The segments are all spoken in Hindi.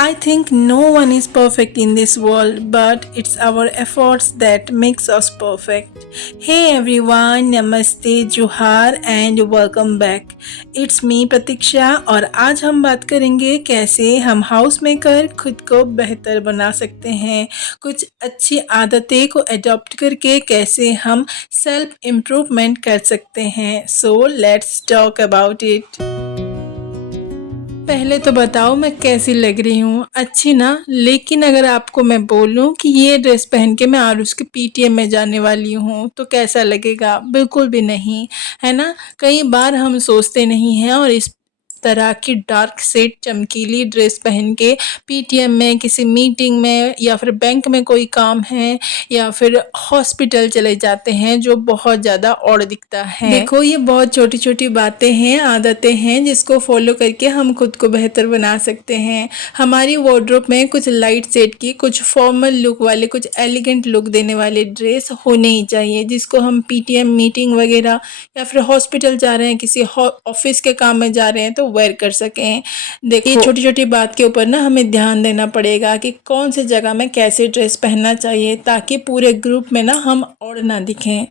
I think no one is perfect in this world, but it's our efforts that makes us perfect. Hey everyone, namaste, Juhar and welcome back. It's me प्रतीक्षा और आज हम बात करेंगे कैसे हम हाउस मेकर खुद को बेहतर बना सकते हैं। कुछ अच्छी आदतें को अडॉप्ट करके कैसे हम सेल्फ इम्प्रूवमेंट कर सकते हैं। So let's talk about it. पहले तो बताओ मैं कैसी लग रही हूँ? अच्छी ना? लेकिन अगर आपको मैं बोलूँ कि ये ड्रेस पहन के मैं आरुष के पीटीएम में जाने वाली हूँ तो कैसा लगेगा? बिल्कुल भी नहीं, है ना? कई बार हम सोचते नहीं हैं और इस तरह की डार्क शेड चमकीली ड्रेस पहन के पीटीएम में, किसी मीटिंग में या फिर बैंक में कोई काम है या फिर हॉस्पिटल चले जाते हैं जो बहुत ज़्यादा ऑड दिखता है। देखो ये बहुत छोटी-छोटी बातें हैं, आदतें हैं जिसको फॉलो करके हम खुद को बेहतर बना सकते हैं। हमारी वार्डरोब में कुछ लाइट शेड की, कुछ फॉर्मल लुक वाले, कुछ एलिगेंट लुक देने वाले ड्रेस होने ही चाहिए जिसको हम पीटीएम मीटिंग वगैरह या फिर हॉस्पिटल जा रहे हैं, किसी ऑफिस के काम में जा रहे हैं तो वेयर कर सकें। देखो ये छोटी-छोटी बात के ऊपर ना हमें ध्यान देना पड़ेगा कि कौन सी जगह में कैसे ड्रेस पहनना चाहिए ताकि पूरे ग्रुप में ना हम ऑड ना दिखें।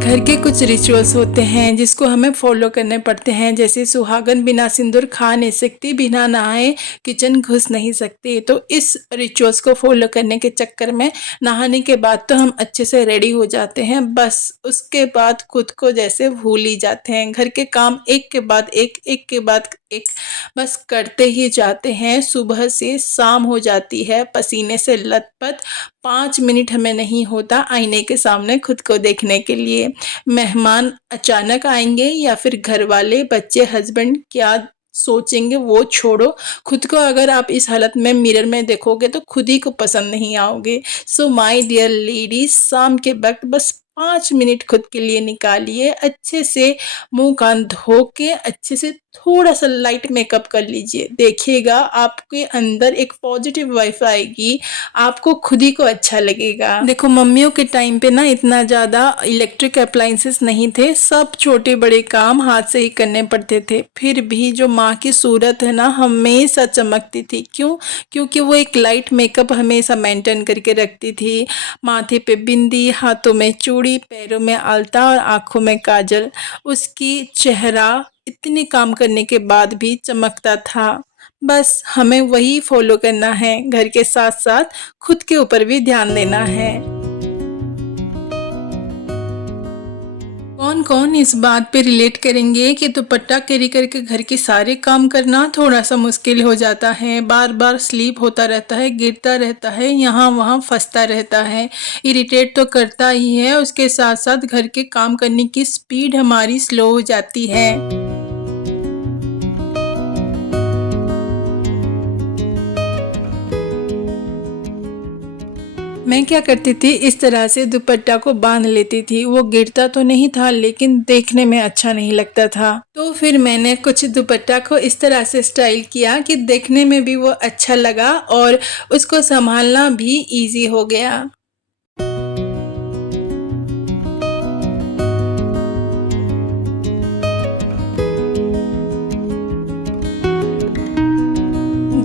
घर के कुछ रिचुअल्स होते हैं जिसको हमें फॉलो करने पड़ते हैं, जैसे सुहागन बिना सिंदूर खा नहीं सकती, बिना नहाए किचन घुस नहीं सकती। तो इस रिचुअल्स को फॉलो करने के चक्कर में नहाने के बाद तो हम अच्छे से रेडी हो जाते हैं, बस उसके बाद खुद को जैसे भूल ही जाते हैं। घर के काम एक के बाद एक, एक के बाद एक बस करते ही जाते हैं। सुबह से शाम हो जाती है, पसीने से लथपथ। 5 मिनट हमें नहीं होता आईने के सामने खुद को देखने के लिए। मेहमान अचानक आएंगे या फिर घर वाले, बच्चे, हस्बैंड क्या सोचेंगे वो छोड़ो, खुद को अगर आप इस हालत में मिरर में देखोगे तो खुद ही को पसंद नहीं आओगे। सो माय डियर लेडीज, शाम के वक्त बस 5 मिनट खुद के लिए निकालिए, अच्छे से मुंह कान धो के अच्छे से थोड़ा सा लाइट मेकअप कर लीजिए। देखिएगा आपके अंदर एक पॉजिटिव वाइब आएगी, आपको खुद ही को अच्छा लगेगा। देखो मम्मियों के टाइम पे ना इतना ज़्यादा इलेक्ट्रिक अप्लायंसेस नहीं थे, सब छोटे बड़े काम हाथ से ही करने पड़ते थे। फिर भी जो माँ की सूरत है ना हमेशा चमकती थी। क्यों? क्योंकि वो एक लाइट मेकअप हमेशा मेंटेन करके रखती थी। माथे पे बिंदी, हाथों में चूड़ी, पैरों में आलता और आँखों में काजल। उसकी चेहरा इतने काम करने के बाद भी चमकता था। बस हमें वही फॉलो करना है, घर के साथ साथ खुद के ऊपर भी ध्यान देना है। कौन कौन इस बात पे रिलेट करेंगे कि दुपट्टा कैरी करके घर के सारे काम करना थोड़ा सा मुश्किल हो जाता है, बार बार स्लिप होता रहता है, गिरता रहता है, यहाँ वहाँ फंसता रहता है, इरिटेट तो करता ही है, उसके साथ साथ घर के काम करने की स्पीड हमारी स्लो हो जाती है। मैं क्या करती थी, इस तरह से दुपट्टा को बांध लेती थी। वो गिरता तो नहीं था लेकिन देखने में अच्छा नहीं लगता था। तो फिर मैंने कुछ दुपट्टा को इस तरह से स्टाइल किया कि देखने में भी वो अच्छा लगा और उसको संभालना भी इजी हो गया।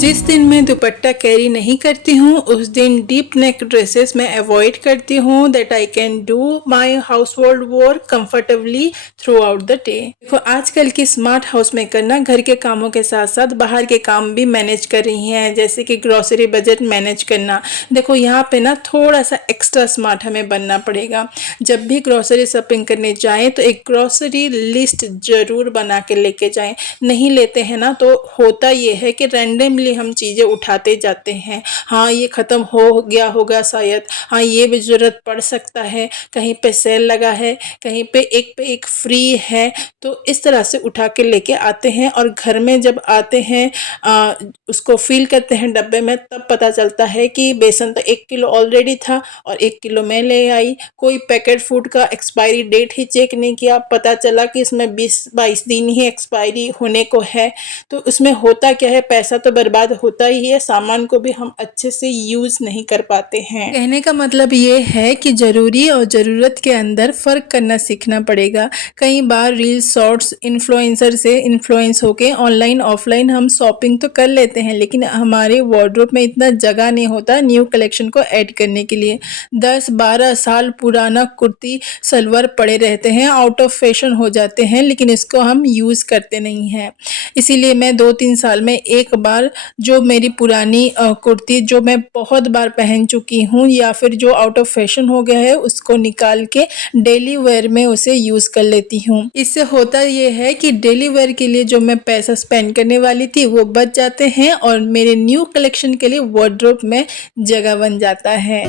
जिस दिन मैं दुपट्टा कैरी नहीं करती हूँ उस दिन डीप नेक ड्रेसेस मैं अवॉइड करती हूँ, that I can do my house hold work comfortably through out the day. देखो आजकल की स्मार्ट हाउस मेकर ना घर के कामों के साथ साथ बाहर के काम भी मैनेज कर रही हैं, जैसे कि ग्रोसरी बजट मैनेज करना। देखो यहाँ पे ना थोड़ा सा एक्स्ट्रा स्मार्ट हमें बनना पड़ेगा। जब भी ग्रोसरी शॉपिंग करने जाएं तो एक ग्रोसरी लिस्ट जरूर बना के लेके जाएं। नहीं लेते हैं ना तो होता ये है कि रैंडमली हम चीज़ें उठाते जाते हैं। हाँ ये ख़त्म हो गया होगा शायद, हाँ ये भी ज़रूरत पड़ सकता है, कहीं पे सेल लगा है, कहीं पे एक फ्री है, तो इस तरह से उठा के लेके आते हैं। और घर में जब आते हैं उसको फिल करते हैं डब्बे में, तब पता चलता है कि बेसन तो 1 किलो ऑलरेडी था और 1 किलो मैं ले आई। कोई पैकेट फूड का एक्सपायरी डेट ही चेक नहीं किया, पता चला कि इसमें 20-22 दिन ही एक्सपायरी होने को है। तो उसमें होता क्या है, पैसा तो बर्बाद बर्बाद होता ही है, सामान को भी हम अच्छे से यूज़ नहीं कर पाते हैं। कहने का मतलब ये है कि ज़रूरी और ज़रूरत के अंदर फ़र्क करना सीखना पड़ेगा। कई बार रील्स, शॉर्ट्स, इन्फ्लुएंसर से इन्फ्लुएंस होके ऑनलाइन ऑफलाइन हम शॉपिंग तो कर लेते हैं, लेकिन हमारे वार्डरोब में इतना जगह नहीं होता न्यू कलेक्शन को ऐड करने के लिए। 10-12 साल पुराना कुर्ती सलवार पड़े रहते हैं, आउट ऑफ फैशन हो जाते हैं, लेकिन इसको हम यूज़ करते नहीं हैं। इसीलिए मैं 2-3 साल में एक बार जो मेरी पुरानी कुर्ती जो मैं बहुत बार पहन चुकी हूँ या फिर जो आउट ऑफ फैशन हो गया है, उसको निकाल के डेली वेयर में उसे यूज़ कर लेती हूँ। इससे होता ये है कि डेली वेयर के लिए जो मैं पैसा स्पेंड करने वाली थी वो बच जाते हैं और मेरे न्यू कलेक्शन के लिए वार्डरोब में जगह बन जाता है।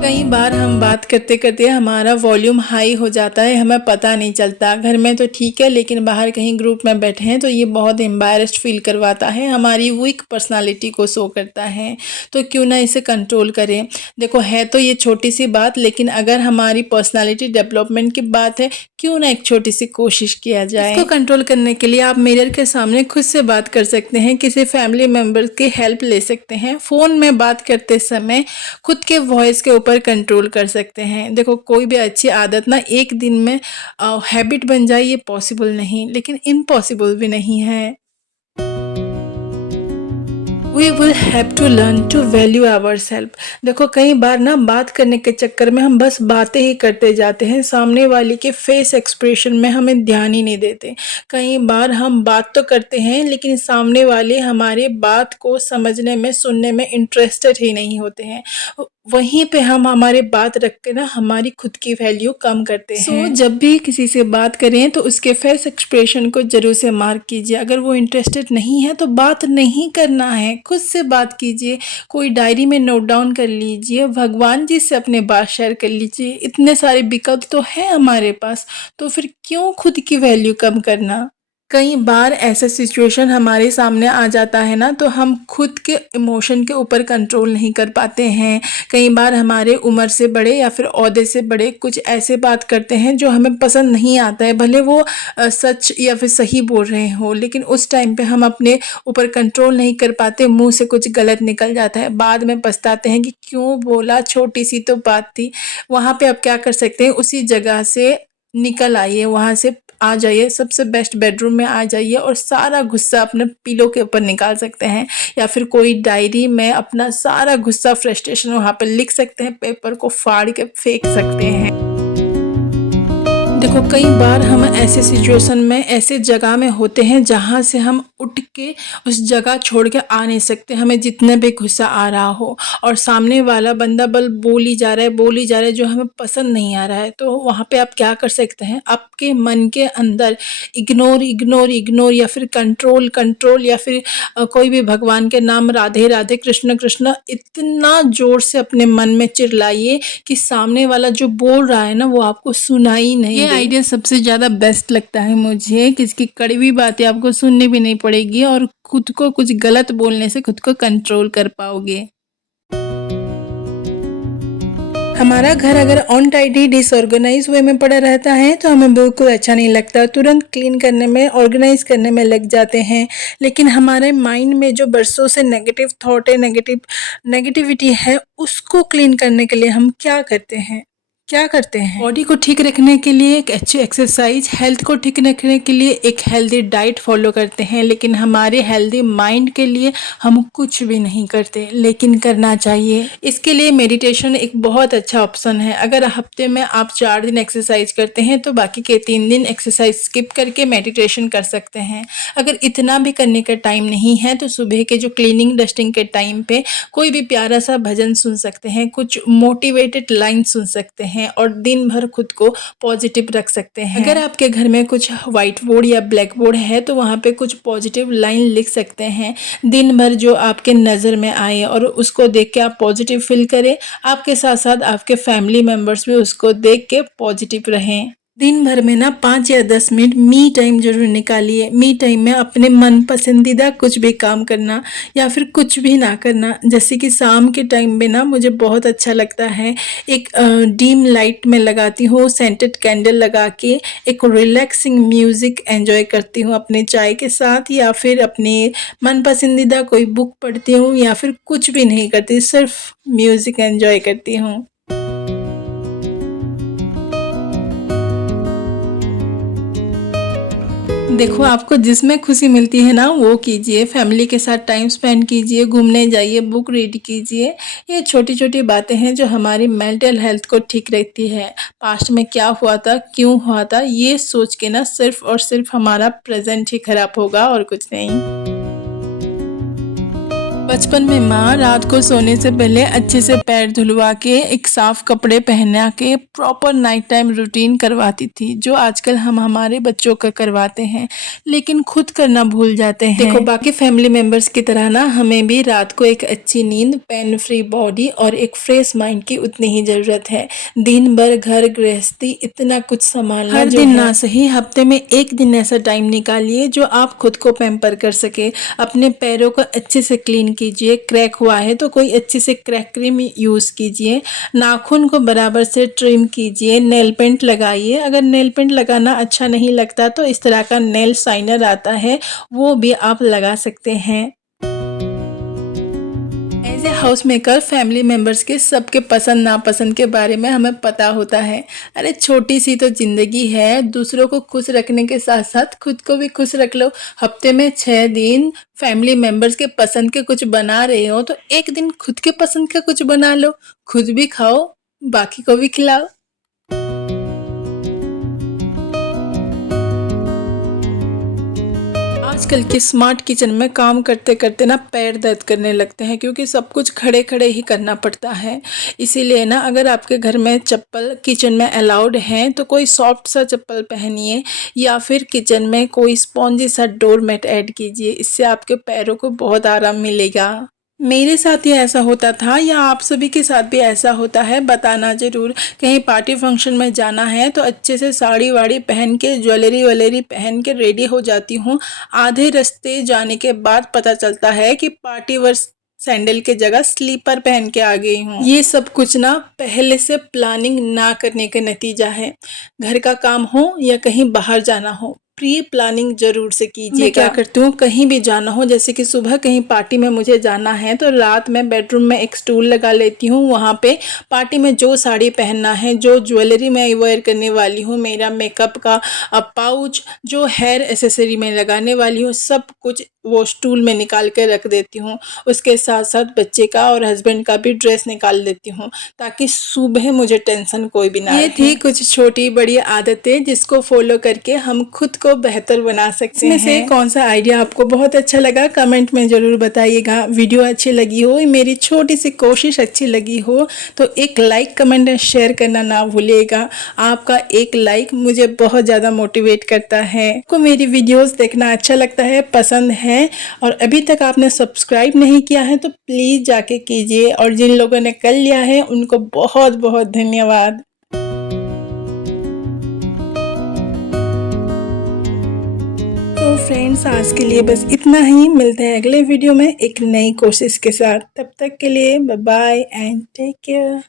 कई बार हम बात करते करते हमारा वॉल्यूम हाई हो जाता है, हमें पता नहीं चलता। घर में तो ठीक है, लेकिन बाहर कहीं ग्रुप में बैठे हैं तो ये बहुत एम्बैरेस्ड फील करवाता है, हमारी वीक पर्सनालिटी को शो करता है। तो क्यों ना इसे कंट्रोल करें। देखो, है तो ये छोटी सी बात, लेकिन अगर हमारी पर्सनालिटी डेवलपमेंट की बात है, क्यों ना एक छोटी सी कोशिश किया जाए। इसको कंट्रोल करने के लिए आप मिरर के सामने खुद से बात कर सकते हैं, किसी फैमिली मेम्बर की हेल्प ले सकते हैं। फ़ोन में बात करते समय खुद के वॉइस के ऊपर कंट्रोल कर सकते हैं। देखो, कोई भी अच्छी आदत ना एक दिन में हैबिट बन जाए, ये पॉसिबल नहीं, लेकिन इम्पॉसिबल भी नहीं है। We will have to learn to value our self. देखो, कई बार ना बात करने के चक्कर में हम बस बातें ही करते जाते हैं, सामने वाले के फेस एक्सप्रेशन में हमें ध्यान ही नहीं देते। कई बार हम बात तो करते हैं, लेकिन सामने वाले हमारे बात को समझने में, सुनने में इंटरेस्टेड ही नहीं होते हैं। वहीं पे हम हमारे बात रख के ना हमारी खुद की वैल्यू कम करते हैं। जब भी किसी से बात करें तो उसके फेस एक्सप्रेशन को जरूर से मार्क कीजिए। अगर वो इंटरेस्टेड नहीं है तो बात नहीं करना है, खुद से बात कीजिए, कोई डायरी में नोट डाउन कर लीजिए, भगवान जी से अपने बात शेयर कर लीजिए। इतने सारे विकल्प तो हैं हमारे पास, तो फिर क्यों खुद की वैल्यू कम करना। कई बार ऐसा सिचुएशन हमारे सामने आ जाता है ना, तो हम खुद के इमोशन के ऊपर कंट्रोल नहीं कर पाते हैं। कई बार हमारे उम्र से बड़े या फिर ओहदे से बड़े कुछ ऐसे बात करते हैं जो हमें पसंद नहीं आता है, भले वो सच या फिर सही बोल रहे हो, लेकिन उस टाइम पे हम अपने ऊपर कंट्रोल नहीं कर पाते, मुंह से कुछ गलत निकल जाता है, बाद में पछताते हैं कि क्यों बोला, छोटी सी तो बात थी। वहाँ पे आप क्या कर सकते हैं, उसी जगह से निकल आइए, वहाँ से आ जाइए, सबसे बेस्ट बेडरूम में आ जाइए और सारा गुस्सा अपने पिलो के ऊपर निकाल सकते हैं, या फिर कोई डायरी में अपना सारा गुस्सा, फ्रस्ट्रेशन वहाँ पर लिख सकते हैं, पेपर को फाड़ के फेंक सकते हैं। देखो, कई बार हम ऐसे सिचुएशन में, ऐसे जगह में होते हैं जहाँ से हम उठ के उस जगह छोड़ के आ नहीं सकते, हमें जितने भी गुस्सा आ रहा हो, और सामने वाला बंदा बल बोली जा रहा है, बोली जा रहा है, जो हमें पसंद नहीं आ रहा है। तो वहाँ पे आप क्या कर सकते हैं, आपके मन के अंदर इग्नोर इग्नोर इग्नोर या फिर कंट्रोल कंट्रोल, या फिर कोई भी भगवान के नाम, राधे राधे, कृष्ण कृष्ण, इतना जोर से अपने मन में चिल्लाइए कि सामने वाला जो बोल रहा है ना वो आपको सुनाई नहीं। ये आइडिया सबसे ज़्यादा बेस्ट लगता है मुझे, किसकी कड़वी बातें आपको सुननी भी नहीं पड़ेगी और खुद को कुछ गलत बोलने से खुद को कंट्रोल कर पाओगे। हमारा घर अगर अनटाइडी, डिसऑर्गेनाइज वे में पड़ा रहता है तो हमें बिल्कुल अच्छा नहीं लगता, तुरंत क्लीन करने में, ऑर्गेनाइज करने में लग जाते हैं। लेकिन हमारे माइंड में जो बरसों से नेगेटिव थॉट है, नेगेटिविटी है, उसको क्लीन करने के लिए हम क्या करते हैं, बॉडी को ठीक रखने के लिए एक अच्छी एक्सरसाइज, हेल्थ को ठीक रखने के लिए एक हेल्दी डाइट फॉलो करते हैं, लेकिन हमारे हेल्दी माइंड के लिए हम कुछ भी नहीं करते, लेकिन करना चाहिए। इसके लिए मेडिटेशन एक बहुत अच्छा ऑप्शन है। अगर हफ्ते में आप 4 दिन एक्सरसाइज करते हैं तो बाकी के 3 दिन एक्सरसाइज स्किप करके मेडिटेशन कर सकते हैं। अगर इतना भी करने का टाइम नहीं है तो सुबह के जो क्लीनिंग डस्टिंग के टाइम पे कोई भी प्यारा सा भजन सुन सकते हैं, कुछ मोटिवेटेड लाइन सुन सकते हैं और दिन भर खुद को पॉजिटिव रख सकते हैं। अगर आपके घर में कुछ व्हाइट बोर्ड या ब्लैक बोर्ड है तो वहाँ पे कुछ पॉजिटिव लाइन लिख सकते हैं दिन भर, जो आपके नज़र में आए, और उसको देख के आप पॉजिटिव फील करें। आपके साथ साथ आपके फैमिली मेम्बर्स भी उसको देख के पॉजिटिव रहें। दिन भर में ना 5 या 10 मिनट मी टाइम ज़रूर निकालिए। मी टाइम में अपने मन पसंदीदा कुछ भी काम करना या फिर कुछ भी ना करना। जैसे कि शाम के टाइम में ना मुझे बहुत अच्छा लगता है, एक डिम लाइट में लगाती हूँ, सेंटेड कैंडल लगा के एक रिलैक्सिंग म्यूज़िक एन्जॉय करती हूँ अपने चाय के साथ, या फिर अपने मन पसंदीदा कोई बुक पढ़ती हूँ, या फिर कुछ भी नहीं करती, सिर्फ़ म्यूज़िक एन्जॉय करती हूँ। देखो, आपको जिसमें खुशी मिलती है ना वो कीजिए। फैमिली के साथ टाइम स्पेंड कीजिए, घूमने जाइए, बुक रीड कीजिए। ये छोटी-छोटी बातें हैं जो हमारी मेंटल हेल्थ को ठीक रखती है। पास्ट में क्या हुआ था, क्यों हुआ था, ये सोच के ना सिर्फ़ और सिर्फ़ हमारा प्रेज़ेंट ही खराब होगा और कुछ नहीं। बचपन में माँ रात को सोने से पहले अच्छे से पैर धुलवा के एक साफ कपड़े पहना के प्रॉपर नाइट टाइम रूटीन करवाती थी, जो आजकल हम हमारे बच्चों का करवाते हैं लेकिन खुद करना भूल जाते हैं। देखो, बाकी फैमिली मेंबर्स की तरह ना हमें भी रात को एक अच्छी नींद, पेन फ्री बॉडी और एक फ्रेश माइंड की उतनी ही ज़रूरत है। दिन भर घर गृहस्थी इतना कुछ संभालना, हर दिन ना सही हफ्ते में एक दिन ऐसा टाइम निकालिए जो आप खुद को पैम्पर कर सके। अपने पैरों को अच्छे से क्लीन कीजिए, क्रैक हुआ है तो कोई अच्छी से क्रैक क्रीम यूज़ कीजिए, नाखून को बराबर से ट्रिम कीजिए, नेल पेंट लगाइए। अगर नेल पेंट लगाना अच्छा नहीं लगता तो इस तरह का नेल शाइनर आता है, वो भी आप लगा सकते हैं। As a house maker family members के सबके पसंद नापसंद के बारे में हमें पता होता है। अरे छोटी सी तो ज़िंदगी है, दूसरों को खुश रखने के साथ साथ खुद को भी खुश रख लो। हफ्ते में 6 दिन फैमिली मेम्बर्स के पसंद के कुछ बना रहे हो तो एक दिन खुद के पसंद का कुछ बना लो, खुद भी खाओ, बाकी को भी खिलाओ। आजकल के स्मार्ट किचन में काम करते करते ना पैर दर्द करने लगते हैं, क्योंकि सब कुछ खड़े खड़े ही करना पड़ता है। इसीलिए ना अगर आपके घर में चप्पल किचन में अलाउड हैं तो कोई सॉफ्ट सा चप्पल पहनिए, या फिर किचन में कोई स्पॉन्जी सा डोर मैट ऐड कीजिए। इससे आपके पैरों को बहुत आराम मिलेगा। मेरे साथ ही ऐसा होता था, या आप सभी के साथ भी ऐसा होता है, बताना ज़रूर। कहीं पार्टी फंक्शन में जाना है तो अच्छे से साड़ी वाड़ी पहन के, ज्वेलरी वेलरी पहन के रेडी हो जाती हूँ। आधे रास्ते जाने के बाद पता चलता है कि पार्टी वेयर सैंडल के जगह स्लीपर पहन के आ गई हूँ। ये सब कुछ ना पहले से प्लानिंग ना करने का नतीजा है। घर का काम हो या कहीं बाहर जाना हो, प्री प्लानिंग जरूर से कीजिएगा। मैं क्या करती हूँ, कहीं भी जाना हो, जैसे कि सुबह कहीं पार्टी में मुझे जाना है तो रात में बेडरूम में एक स्टूल लगा लेती हूँ। वहाँ पे पार्टी में जो साड़ी पहनना है, जो ज्वेलरी मैं वेयर करने वाली हूँ, मेरा मेकअप का पाउच, जो हेयर एसेसरी में लगाने वाली हूँ, सब कुछ वो स्टूल में निकाल के रख देती हूँ। उसके साथ साथ बच्चे का और हस्बैंड का भी ड्रेस निकाल लेती हूँ, ताकि सुबह मुझे टेंशन कोई भी ना रहे। ये थी कुछ छोटी बड़ी आदतें जिसको फॉलो करके हम खुद को बेहतर बना सकते हैं। इसमें से कौन सा आइडिया आपको बहुत अच्छा लगा कमेंट में ज़रूर बताइएगा। वीडियो अच्छी लगी हो, मेरी छोटी सी कोशिश अच्छी लगी हो तो एक लाइक, कमेंट और शेयर करना ना भूलिएगा। आपका एक लाइक मुझे बहुत ज़्यादा मोटिवेट करता है। आपको मेरी वीडियोस देखना अच्छा लगता है, पसंद है, और अभी तक आपने सब्सक्राइब नहीं किया है तो प्लीज़ जाके कीजिए, और जिन लोगों ने कर लिया है उनको बहुत बहुत धन्यवाद। तो फ्रेंड्स, आज के लिए बस इतना ही। मिलते हैं अगले वीडियो में एक नई कोशिश के साथ। तब तक के लिए bye bye and take care.